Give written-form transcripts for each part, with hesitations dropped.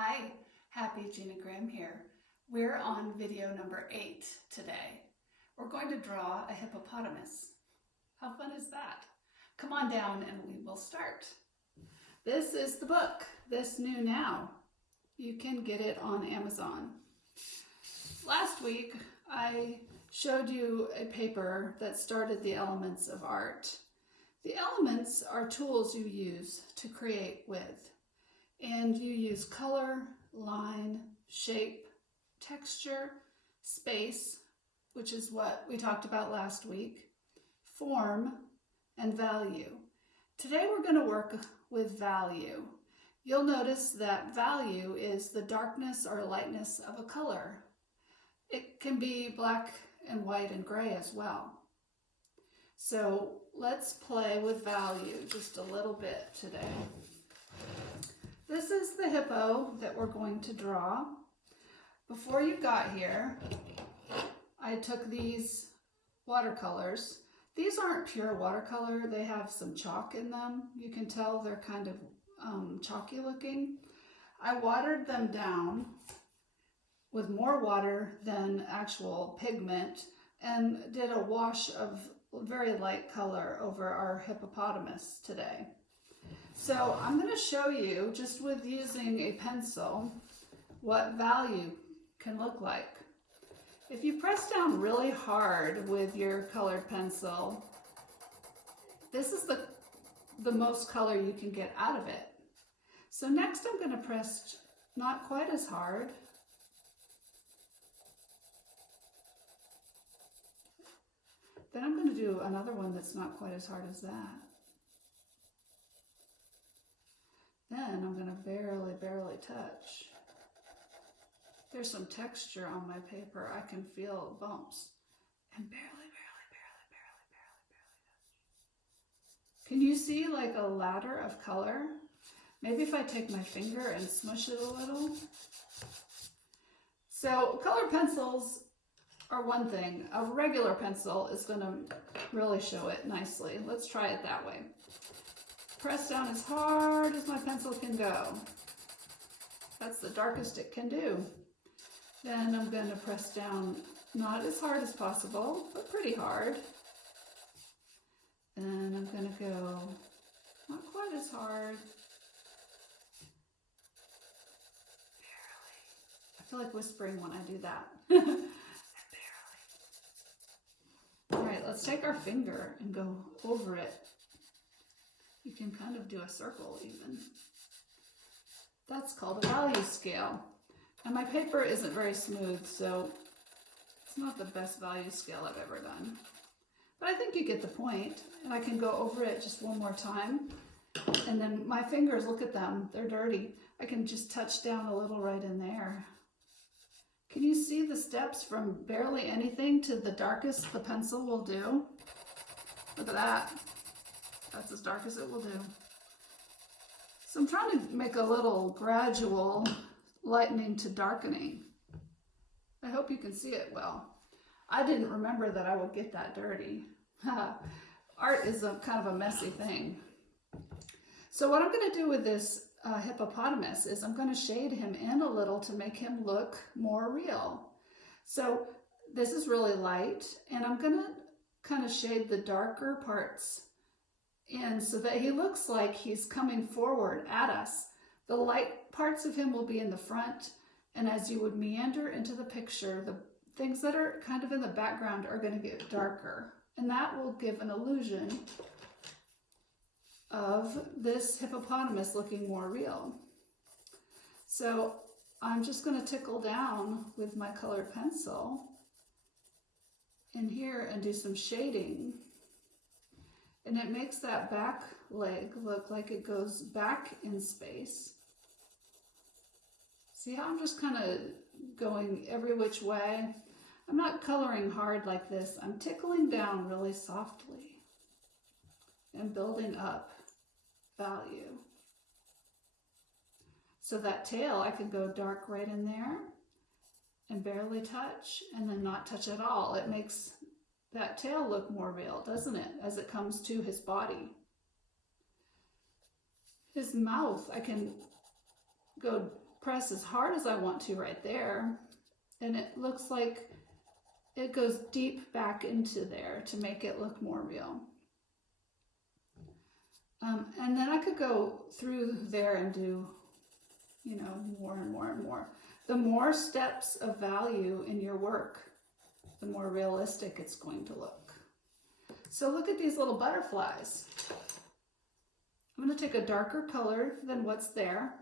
Hi, Happy Gina Graham here. We're on video number 8 today. We're going to draw a hippopotamus. How fun is that? Come on down and we will start. This is the book, This New Now. You can get it on Amazon. Last week, I showed you a paper that started the elements of art. The elements are tools you use to create with. And you use color, line, shape, texture, space, which is what we talked about last week, form, and value. Today we're going to work with value. You'll notice that value is the darkness or lightness of a color. It can be black and white and gray as well. So let's play with value just a little bit today. This is the hippo that we're going to draw. Before you got here, I took these watercolors. These aren't pure watercolor. They have some chalk in them. You can tell they're kind of chalky looking. I watered them down with more water than actual pigment and did a wash of very light color over our hippopotamus today. So I'm going to show you, just with using a pencil, what value can look like. If you press down really hard with your colored pencil, this is the most color you can get out of it. So next I'm going to press not quite as hard. Then I'm going to do another one that's not quite as hard as that. Then I'm going to barely touch. There's some texture on my paper. I can feel bumps. And barely touch. Can you see like a ladder of color? Maybe if I take my finger and smush it a little. So colored pencils are one thing. A regular pencil is going to really show it nicely. Let's try it that way. Press down as hard as my pencil can go. That's the darkest it can do. Then I'm going to press down not as hard as possible, but pretty hard. Then I'm going to go not quite as hard. Barely. I feel like whispering when I do that. Barely. All right, let's take our finger and go over it. You can kind of do a circle even. That's called a value scale. And my paper isn't very smooth, so it's not the best value scale I've ever done. But I think you get the point. And I can go over it just one more time. And then my fingers, look at them, they're dirty. I can just touch down a little right in there. Can you see the steps from barely anything to the darkest the pencil will do? Look at that. That's as dark as it will do. So I'm trying to make a little gradual lightening to darkening. I hope you can see it well. I didn't remember that I would get that dirty. Art is a kind of a messy thing. So what I'm going to do with this hippopotamus is I'm going to shade him in a little to make him look more real. So this is really light, and I'm going to kind of shade the darker parts in so that he looks like he's coming forward at us. The light parts of him will be in the front, and as you would meander into the picture, the things that are kind of in the background are going to get darker, and that will give an illusion of this hippopotamus looking more real. So I'm just going to tickle down with my colored pencil in here and do some shading. And it makes that back leg look like it goes back in space. See how I'm just kind of going every which way? I'm not coloring hard like this. I'm tickling down really softly and building up value. So that tail, I could go dark right in there and barely touch and then not touch at all. It makes that tail look more real, doesn't it, as it comes to his body. His mouth, I can go press as hard as I want to right there. And it looks like it goes deep back into there to make it look more real. And then I could go through there and do, you know, more and more and more. The more steps of value in your work, the more realistic it's going to look. So look at these little butterflies. I'm going to take a darker color than what's there,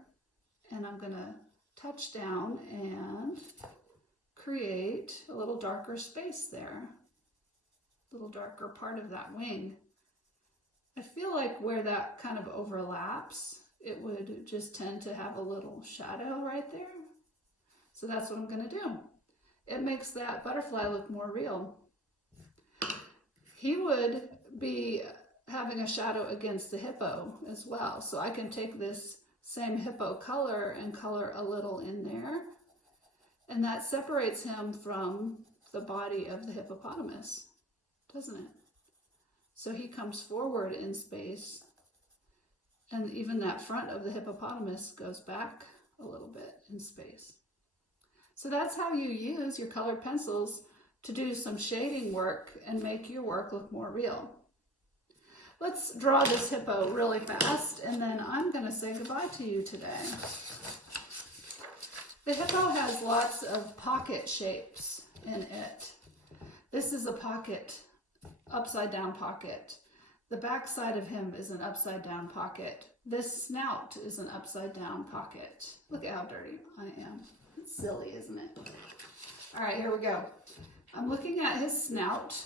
and I'm going to touch down and create a little darker space there, a little darker part of that wing. I feel like where that kind of overlaps, it would just tend to have a little shadow right there. So that's what I'm going to do. It makes that butterfly look more real. He would be having a shadow against the hippo as well. So I can take this same hippo color and color a little in there. And that separates him from the body of the hippopotamus, doesn't it? So he comes forward in space, and even that front of the hippopotamus goes back a little bit in space. So that's how you use your colored pencils to do some shading work and make your work look more real. Let's draw this hippo really fast, and then I'm going to say goodbye to you today. The hippo has lots of pocket shapes in it. This is a pocket, upside down pocket. The back side of him is an upside down pocket. This snout is an upside down pocket. Look at how dirty I am. It's silly, isn't it? All right, here we go. I'm looking at his snout.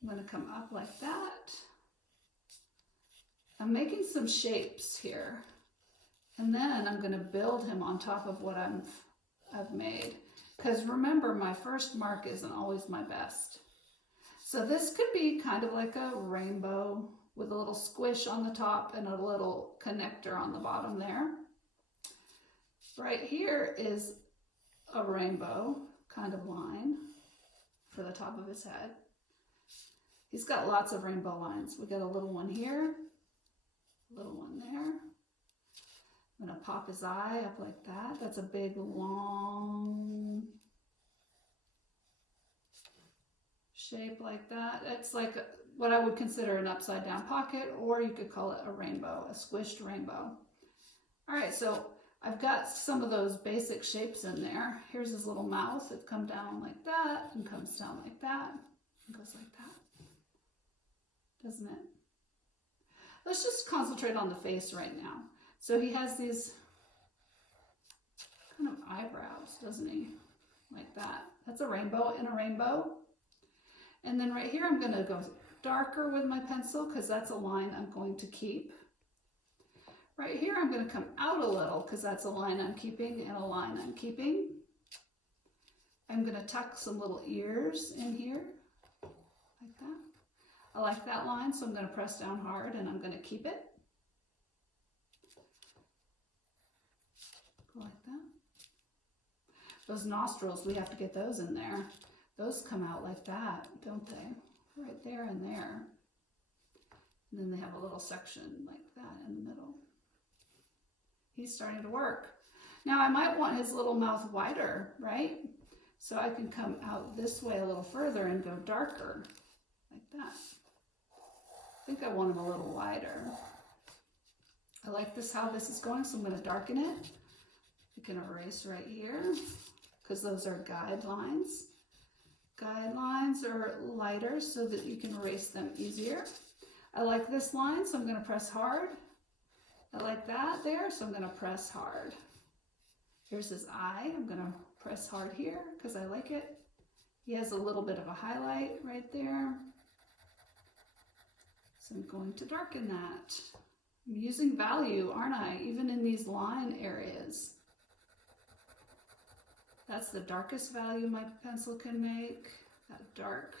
I'm going to come up like that. I'm making some shapes here. And then I'm going to build him on top of what I've made. Because remember, my first mark isn't always my best. So this could be kind of like a rainbow with a little squish on the top and a little connector on the bottom there. Right here is a rainbow kind of line for the top of his head. He's got lots of rainbow lines. We got a little one here, a little one there. I'm going to pop his eye up like that. That's a big, long shape like that. It's like what I would consider an upside down pocket, or you could call it a rainbow, a squished rainbow. All right, so I've got some of those basic shapes in there. Here's his little mouth. It comes down like that and comes down like that and goes like that. Doesn't it? Let's just concentrate on the face right now. So he has these kind of eyebrows, doesn't he? Like that. That's a rainbow in a rainbow. And then right here, I'm going to go darker with my pencil because that's a line I'm going to keep. Right here, I'm going to come out a little because that's a line I'm keeping and a line I'm keeping. I'm going to tuck some little ears in here, like that. I like that line, so I'm going to press down hard and I'm going to keep it. Go like that. Those nostrils, we have to get those in there. Those come out like that, don't they? Right there and there. And then they have a little section like that in the middle. He's starting to work. Now I might want his little mouth wider, right? So I can come out this way a little further and go darker, like that. I think I want him a little wider. I like this, how this is going, so I'm going to darken it. You can erase right here, because those are guidelines. Guidelines are lighter so that you can erase them easier. I like this line, so I'm going to press hard. I like that there, so I'm going to press hard. Here's his eye. I'm going to press hard here because I like it. He has a little bit of a highlight right there. So I'm going to darken that. I'm using value, aren't I? Even in these line areas. That's the darkest value my pencil can make, that dark.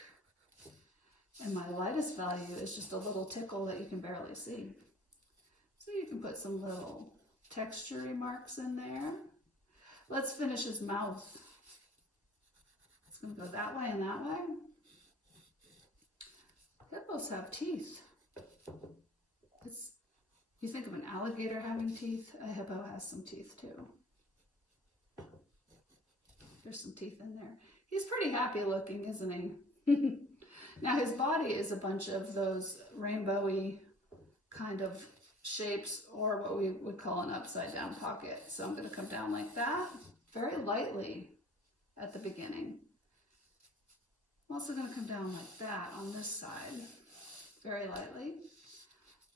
And my lightest value is just a little tickle that you can barely see. So you can put some little texture marks in there. Let's finish his mouth. It's going to go that way and that way. Hippos have teeth. You think of an alligator having teeth, a hippo has some teeth too. There's some teeth in there. He's pretty happy looking, isn't he? Now his body is a bunch of those rainbowy kind of shapes, or what we would call an upside down pocket. So I'm going to come down like that, very lightly at the beginning. I'm also going to come down like that on this side, very lightly.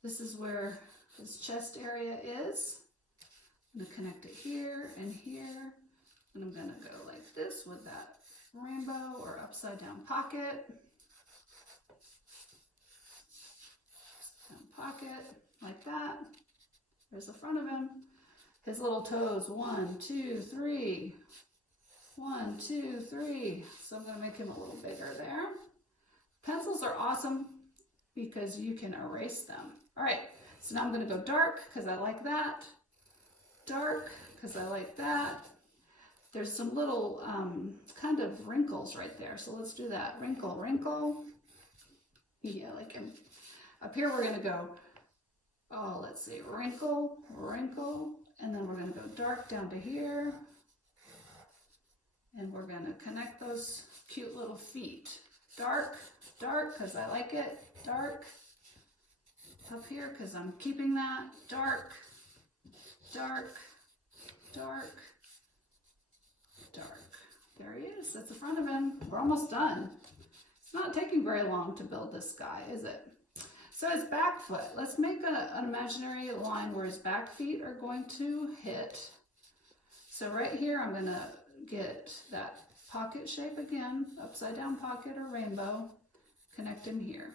This is where his chest area is. I'm going to connect it here and here. And I'm going to go like this with that rainbow or upside down pocket. Pocket like that. There's the front of him. His little toes, 1, 2, 3. 1, 2, 3. So I'm going to make him a little bigger there. Pencils are awesome because you can erase them. All right, so now I'm going to go dark because I like that. Dark because I like that. There's some little kind of wrinkles right there. So let's do that. Wrinkle, wrinkle. Yeah, like him. Up here we're going to go, oh, let's see, wrinkle, wrinkle, and then we're going to go dark down to here. And we're going to connect those cute little feet. Dark, dark, because I like it. Dark. Up here, because I'm keeping that. Dark, dark, dark, dark. There he is. That's the front of him. We're almost done. It's not taking very long to build this guy, is it? So his back foot, let's make an imaginary line where his back feet are going to hit. So right here, I'm going to get that pocket shape again, upside down pocket or rainbow, connect him here.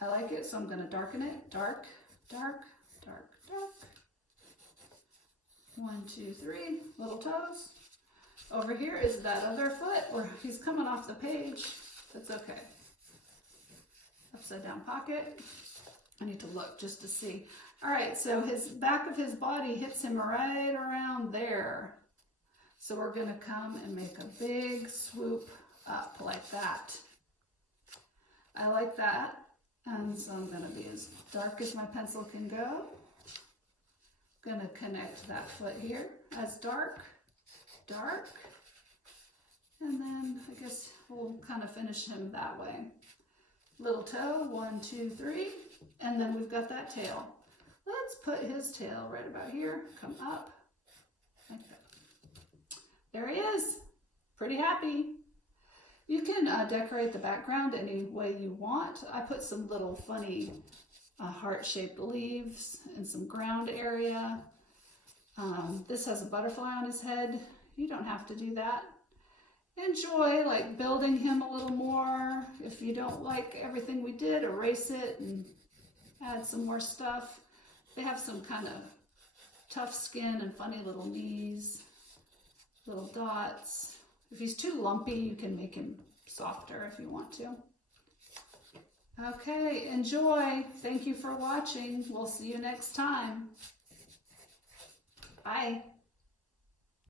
I like it, so I'm going to darken it. Dark, dark, dark, dark. 1, 2, 3, little toes. Over here is that other foot where he's coming off the page. That's okay. Upside down pocket. I need to look just to see. All right, so his back of his body hits him right around there. So we're going to come and make a big swoop up like that. I like that. And so I'm going to be as dark as my pencil can go. Going to connect that foot here as dark, dark. And then I guess we'll kind of finish him that way. Little toe, 1, 2, 3, and then we've got that tail. Let's put his tail right about here, come up, like that. There he is, pretty happy. You can decorate the background any way you want. I put some little funny heart-shaped leaves and some ground area. This has a butterfly on his head. You don't have to do that. Enjoy like building him a little more. If you don't like everything we did, erase it and add some more stuff. They have some kind of tough skin and funny little knees, little dots. If he's too lumpy, you can make him softer if you want to. Okay, enjoy. Thank you for watching. We'll see you next time. Bye.